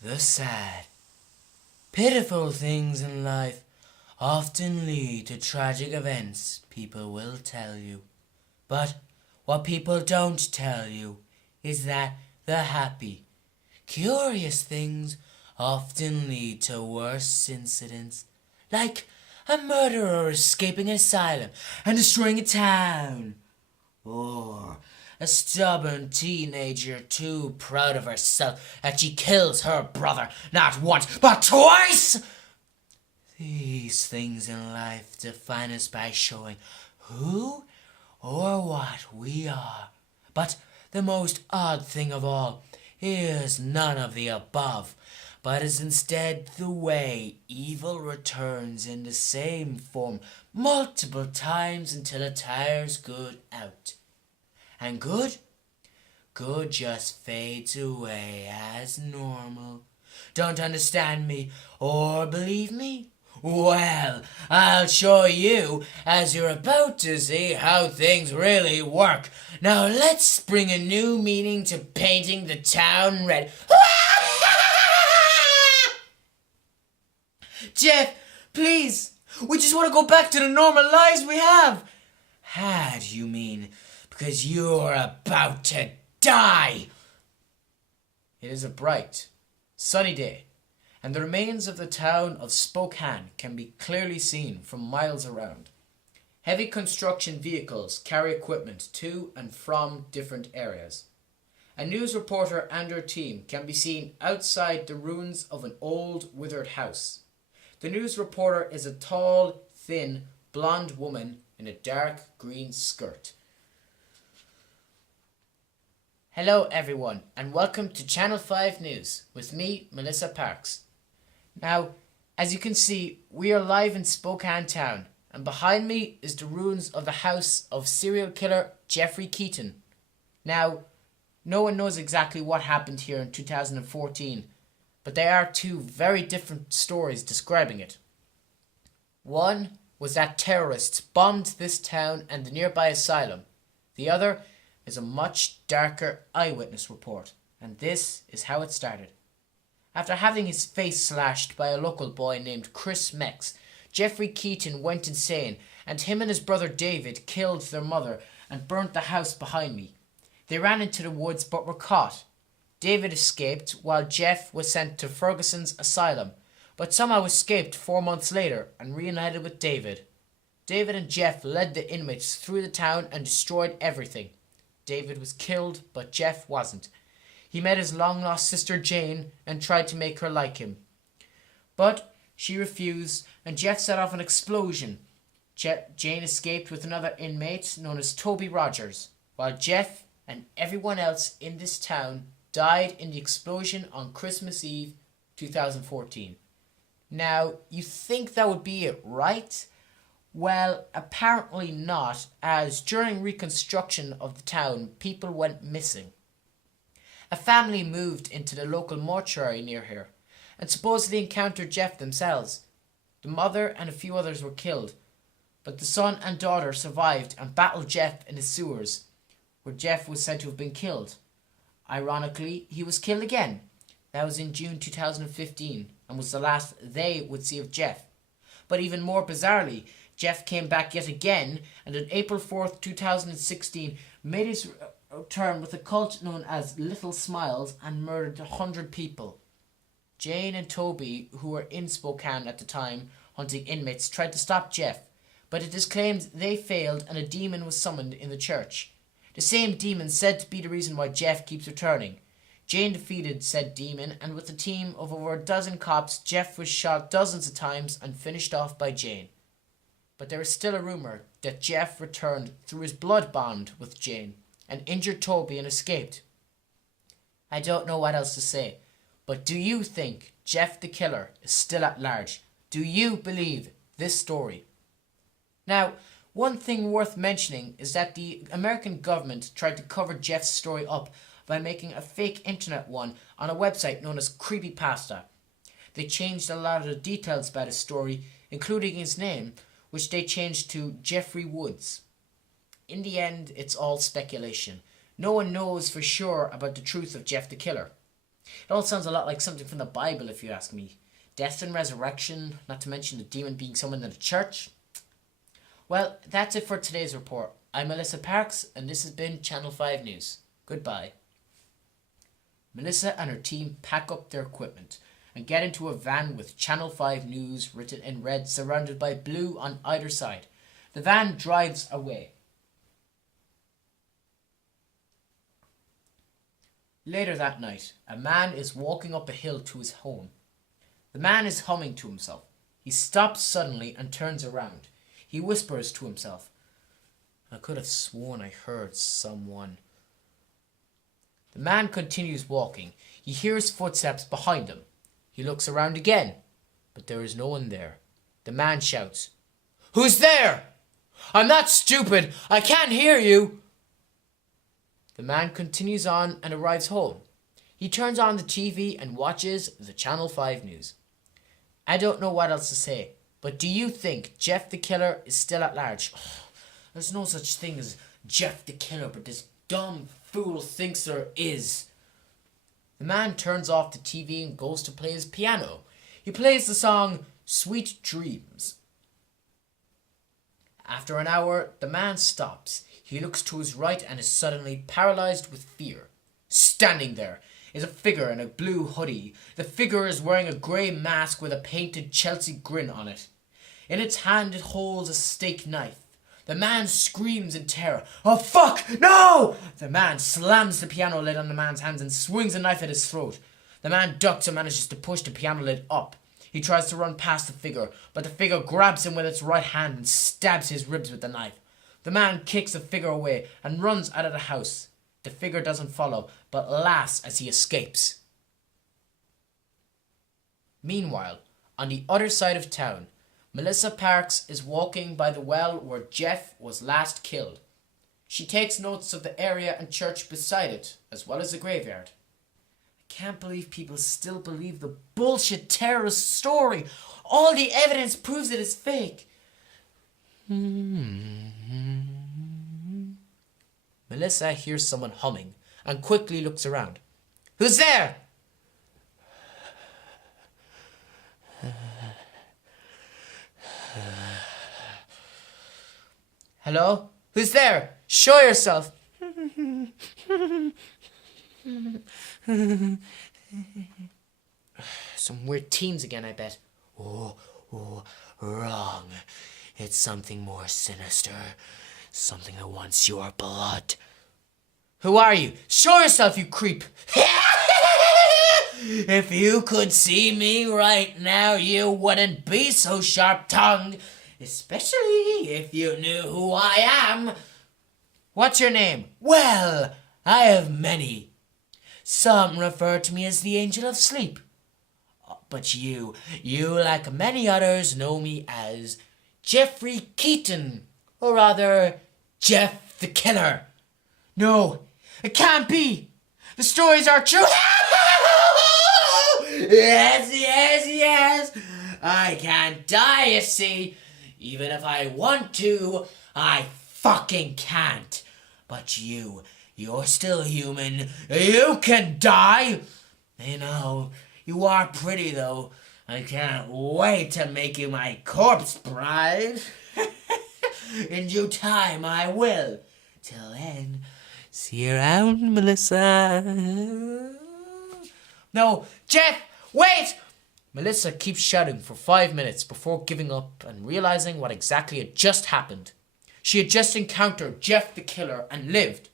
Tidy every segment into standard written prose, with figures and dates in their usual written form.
The sad, pitiful things in life often lead to tragic events, people will tell you. But what people don't tell you is that the happy, curious things often lead to worse incidents, like a murderer escaping an asylum and destroying a town, or a stubborn teenager too proud of herself that she kills her brother not once but twice. These things in life define us by showing who or what we are. But the most odd thing of all is none of the above, but is instead the way evil returns in the same form multiple times until it tires good out. And good just fades away as normal. Don't understand me or believe me? Well, I'll show you as you're about to see how things really work. Now let's bring a new meaning to painting the town red. Jeff, please, we just want to go back to the normal lives we have. Had, you mean, because you're about to die. It is a bright, sunny day, and the remains of the town of Spokane can be clearly seen from miles around. Heavy construction vehicles carry equipment to and from different areas. A news reporter and her team can be seen outside the ruins of an old, withered house. The news reporter is a tall, thin, blonde woman in a dark green skirt. Hello everyone, and welcome to Channel 5 News with me, Melissa Parks. Now, as you can see, we are live in Spokane town, and behind me is the ruins of the house of serial killer Jeffrey Keaton. Now, no one knows exactly what happened here in 2014, but there are two very different stories describing it. One was that terrorists bombed this town and the nearby asylum. The other is a much darker eyewitness report, and this is how it started. After having his face slashed by a local boy named Chris Mex, Jeffrey Keaton went insane, and him and his brother David killed their mother and burnt the house behind me. They ran into the woods but were caught. David escaped while Jeff was sent to Ferguson's asylum, but somehow escaped 4 months later and reunited with David. David and Jeff led the inmates through the town and destroyed everything. David was killed, but Jeff wasn't. He met his long-lost sister Jane and tried to make her like him. But she refused, and Jeff set off an explosion. Jane escaped with another inmate known as Toby Rogers, while Jeff and everyone else in this town died in the explosion on Christmas Eve 2014. Now, you think that would be it, right? Well, apparently not, as during reconstruction of the town, people went missing. A family moved into the local mortuary near here and supposedly encountered Jeff themselves. The mother and a few others were killed, but the son and daughter survived and battled Jeff in the sewers, where Jeff was said to have been killed. Ironically, he was killed again. That was in June 2015 and was the last they would see of Jeff. But even more bizarrely, Jeff came back yet again, and on April 4th, 2016, made his return with a cult known as Little Smiles and murdered 100 people. Jane and Toby, who were in Spokane at the time hunting inmates, tried to stop Jeff, but it is claimed they failed and a demon was summoned in the church. The same demon said to be the reason why Jeff keeps returning. Jane defeated said demon, and with a team of over a dozen cops, Jeff was shot dozens of times and finished off by Jane. But there is still a rumour that Jeff returned through his blood bond with Jane and injured Toby and escaped. I don't know what else to say, but do you think Jeff the killer is still at large? Do you believe this story? Now, one thing worth mentioning is that the American government tried to cover Jeff's story up by making a fake internet one on a website known as Creepypasta. They changed a lot of the details about his story, including his name, which they changed to Jeffrey Woods. In the end, it's all speculation. No one knows for sure about the truth of Jeff the Killer. It all sounds a lot like something from the Bible, if you ask me. Death and resurrection, not to mention the demon being summoned in the church. Well, that's it for today's report. I'm Melissa Parks, and this has been Channel 5 News. Goodbye. Melissa and her team pack up their equipment and get into a van with Channel 5 News written in red, surrounded by blue on either side. The van drives away. Later that night, a man is walking up a hill to his home. The man is humming to himself. He stops suddenly and turns around. He whispers to himself, "I could have sworn I heard someone." The man continues walking. He hears footsteps behind him. He looks around again, but there is no one there. The man shouts, "Who's there? I'm not stupid. I can't hear you." The man continues on and arrives home. He turns on the TV and watches the Channel 5 News. I don't know what else to say, but do you think Jeff the Killer is still at large? There's no such thing as Jeff the Killer, but this dumb fool thinks there is. The man turns off the TV and goes to play his piano. He plays the song Sweet Dreams. After an hour, the man stops. He looks to his right and is suddenly paralyzed with fear. Standing there is a figure in a blue hoodie. The figure is wearing a grey mask with a painted Chelsea grin on it. In its hand it holds a steak knife. The man screams in terror. "Oh fuck, no!" The man slams the piano lid on the man's hands and swings a knife at his throat. The man ducks and manages to push the piano lid up. He tries to run past the figure, but the figure grabs him with its right hand and stabs his ribs with the knife. The man kicks the figure away and runs out of the house. The figure doesn't follow, but laughs as he escapes. Meanwhile, on the other side of town, Melissa Parks is walking by the well where Jeff was last killed. She takes notes of the area and church beside it, as well as the graveyard. I can't believe people still believe the bullshit terrorist story. All the evidence proves it is fake. Melissa hears someone humming and quickly looks around. "Who's there?" "Hello? Who's there? Show yourself." Some weird teens again, I bet. Oh, wrong. It's something more sinister. Something that wants your blood. "Who are you? Show yourself, you creep." "If you could see me right now, you wouldn't be so sharp-tongued. Especially if you knew who I am." "What's your name?" "Well, I have many. Some refer to me as the Angel of Sleep. But you like many others know me as Jeffrey Keaton. Or rather, Jeff the Killer." "No, it can't be. The stories are true." Yes. I can't die, you see. Even if I want to, I fucking can't. But you're still human. You can die. You know, you are pretty though. I can't wait to make you my corpse bride. In due time I will. Till then, see you around, Melissa. "No, Jeff, wait!" Melissa keeps shouting for 5 minutes before giving up and realizing what exactly had just happened. She had just encountered Jeff the Killer and lived.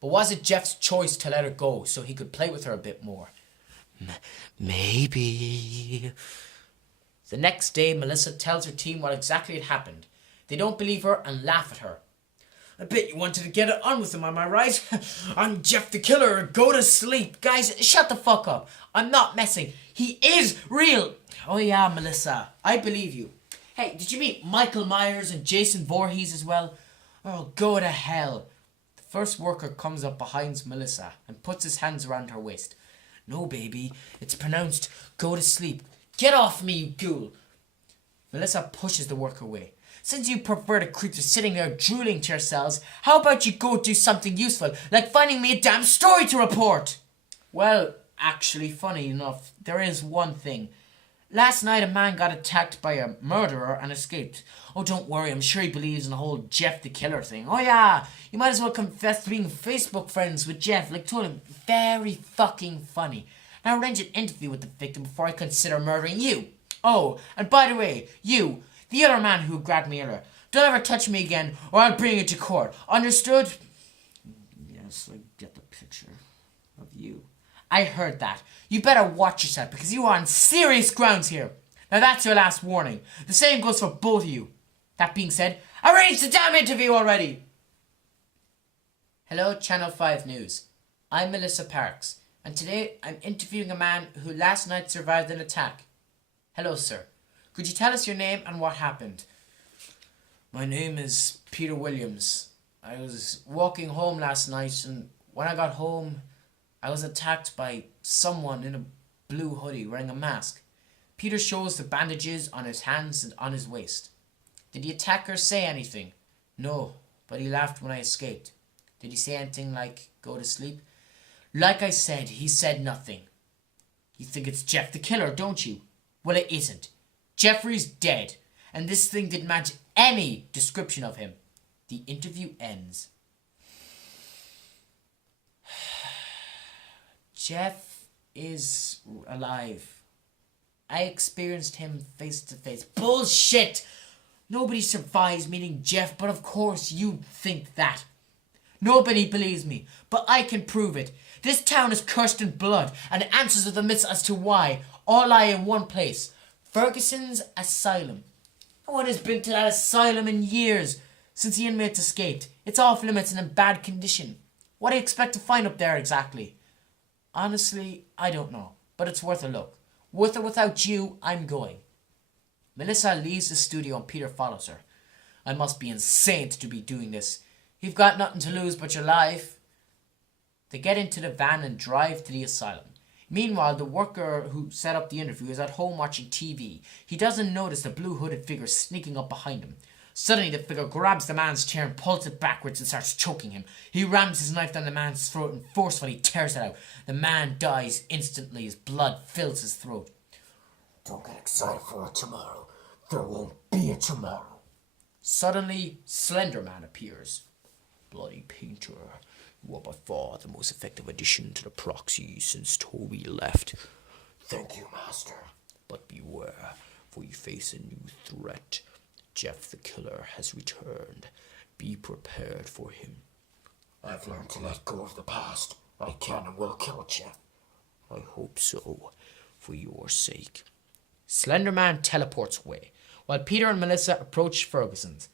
But was it Jeff's choice to let her go so he could play with her a bit more? Maybe. The next day, Melissa tells her team what exactly had happened. They don't believe her and laugh at her. "I bet you wanted to get it on with him, am I right? I'm Jeff the Killer, go to sleep." "Guys, shut the fuck up. I'm not messing. He is real." "Oh yeah, Melissa, I believe you. Hey, did you meet Michael Myers and Jason Voorhees as well?" "Oh, go to hell." The first worker comes up behind Melissa and puts his hands around her waist. "No, baby, it's pronounced go to sleep. Get off me, you ghoul." Melissa pushes the worker away. "Since you prefer to creatures sitting there drooling to yourselves, how about you go do something useful, like finding me a damn story to report?" "Well, actually, funny enough, there is one thing. Last night a man got attacked by a murderer and escaped. Oh, don't worry, I'm sure he believes in the whole Jeff the Killer thing. Oh yeah, you might as well confess to being Facebook friends with Jeff. Like, told him, very fucking funny. Now arrange an interview with the victim before I consider murdering you. Oh, and by the way, you, the other man who grabbed me earlier, don't ever touch me again or I'll bring you to court. Understood? Yes, I get the picture of you. I heard that. You better watch yourself because you are on serious grounds here. Now that's your last warning. The same goes for both of you. That being said, arrange the damn interview already! Hello, Channel 5 News. I'm Melissa Parks, and today I'm interviewing a man who last night survived an attack. Hello, sir. Could you tell us your name and what happened? My name is Peter Williams. I was walking home last night, and when I got home, I was attacked by someone in a blue hoodie wearing a mask. Peter shows the bandages on his hands and on his waist. Did the attacker say anything? No, but he laughed when I escaped. Did he say anything like, go to sleep? Like I said, he said nothing. You think it's Jeff the Killer, don't you? Well, it isn't. Jeffrey's dead, and this thing didn't match any description of him. The interview ends. Jeff is alive. I experienced him face to face. Bullshit! Nobody survives meeting Jeff, but of course you think that. Nobody believes me, but I can prove it. This town is cursed in blood, and the answers of the myths as to why all lie in one place. Ferguson's Asylum. No one has been to that asylum in years, since the inmates escaped. It's off limits and in bad condition. What do you expect to find up there exactly? Honestly, I don't know, but it's worth a look. With or without you, I'm going. Melissa leaves the studio and Peter follows her. I must be insane to be doing this. You've got nothing to lose but your life. They get into the van and drive to the asylum. Meanwhile, the worker who set up the interview is at home watching TV. He doesn't notice the blue-hooded figure sneaking up behind him. Suddenly, the figure grabs the man's chair and pulls it backwards and starts choking him. He rams his knife down the man's throat and forcefully tears it out. The man dies instantly as blood fills his throat. Don't get excited for it tomorrow. There won't be a tomorrow. Suddenly, Slender Man appears. Bloody painter, you are by far the most effective addition to the proxy since Toby left. Thank you, Master. But beware, for you face a new threat. Jeff the Killer has returned. Be prepared for him. I've learned to let go of the past. I can and will kill Jeff. I hope so, for your sake. Slender Man teleports away, while Peter and Melissa approach Ferguson's.